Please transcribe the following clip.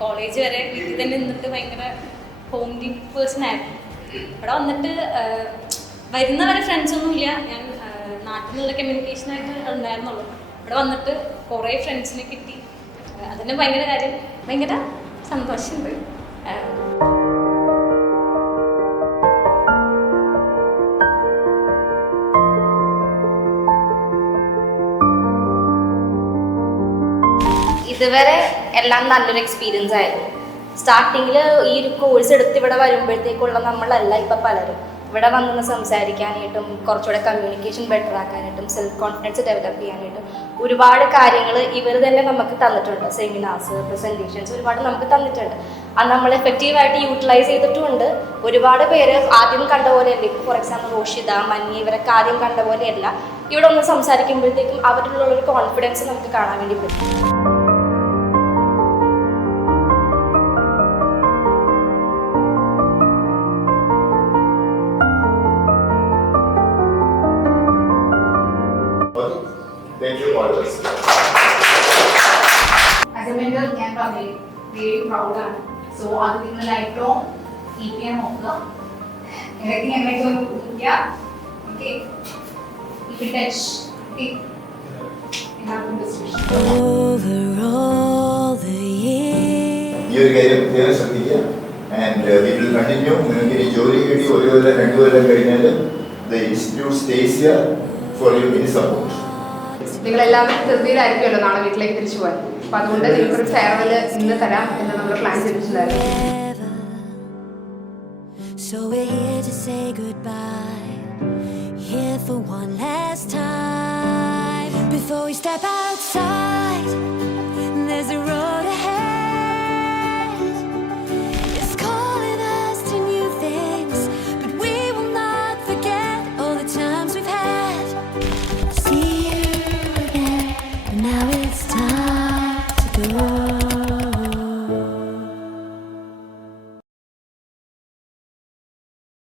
College വരെ വീട്ടിൽ തന്നെ നിന്നിട്ട് ഭയങ്കര ഹോംലി പേഴ്സൺ ആയിരുന്നു. ഇവിടെ വന്നിട്ട് വരുന്നവരെ ഫ്രണ്ട്സൊന്നുമില്ല. ഞാൻ നാട്ടിൽ നിന്നുള്ള കമ്മ്യൂണിക്കേഷനായിട്ട് ഉണ്ടായിരുന്നുള്ളൂ. ഇവിടെ വന്നിട്ട് കുറേ ഫ്രണ്ട്സിനെ കിട്ടി. അതിന് ഭയങ്കര കാര്യം, ഭയങ്കര സന്തോഷമുണ്ട്. ഇതുവരെ എല്ലാം നല്ലൊരു എക്സ്പീരിയൻസ് ആയിരുന്നു. സ്റ്റാർട്ടിങ്ങിൽ ഈ ഒരു കോഴ്സ് എടുത്ത് ഇവിടെ വരുമ്പോഴത്തേക്കുള്ള നമ്മളല്ല ഇപ്പം പലരും ഇവിടെ വന്ന് സംസാരിക്കാനായിട്ടും കുറച്ചുകൂടെ കമ്മ്യൂണിക്കേഷൻ ബെറ്റർ ആക്കാനായിട്ടും സെൽഫ് കോൺഫിഡൻസ് ഡെവലപ്പ് ചെയ്യാനായിട്ടും ഒരുപാട് കാര്യങ്ങൾ ഇവർ തന്നെ നമുക്ക് തന്നിട്ടുണ്ട്. സെമിനാർസ്, പ്രസൻറ്റേഷൻസ് ഒരുപാട് നമുക്ക് തന്നിട്ടുണ്ട്. അത് നമ്മൾ എഫക്റ്റീവായിട്ട് യൂട്ടിലൈസ് ചെയ്തിട്ടുമുണ്ട്. ഒരുപാട് പേര് ആദ്യം കണ്ട പോലെയല്ല, ഇപ്പോൾ ഫോർ എക്സാമ്പിൾ റോഷിത, മന്നി ഇവരൊക്കെ ആദ്യം കണ്ട പോലെയല്ല. ഇവിടെ ഒന്ന് സംസാരിക്കുമ്പോഴത്തേക്കും അവരിലുള്ളൊരു കോൺഫിഡൻസ് നമുക്ക് കാണാൻ വേണ്ടി പറ്റും. Thank you, Marcus. As a mentor, ഞാൻ really proud ആണ്. So അത് നിങ്ങൾ ലൈഫ് ലോങ് കീപ്പ് ചെയ്യാൻ നോക്കുക. ഇടയ്ക്ക് ഞങ്ങൾക്ക് ഒന്ന് വിളിക്കുക. Okay. Keep in touch. Okay. എല്ലാവർക്കും discussion. Over all the years. ഈ ഒരു കാര്യം പ്രത്യേകം ശ്രദ്ധിക്കുക. And we will continue. നിങ്ങൾക്ക് ഇനി ജോലി കിട്ടി 1 കൊല്ലം 2 കൊല്ലം കഴിഞ്ഞാൽ the institute stays here for you in support. നിങ്ങളെല്ലാവരും ധൃതിയിലായിരിക്കുമല്ലോ നാളെ വീട്ടിലേക്ക് തിരിച്ചു പോകാൻ. അപ്പം അതുകൊണ്ട് നിങ്ങൾക്കൊരു ഫെയർവെൽ ഇന്ന് തരാം എന്ന് നമ്മൾ പ്ലാൻ ചെയ്തിട്ടുണ്ടായിരുന്നു. So we're here to say goodbye, here for one last time before we step outside.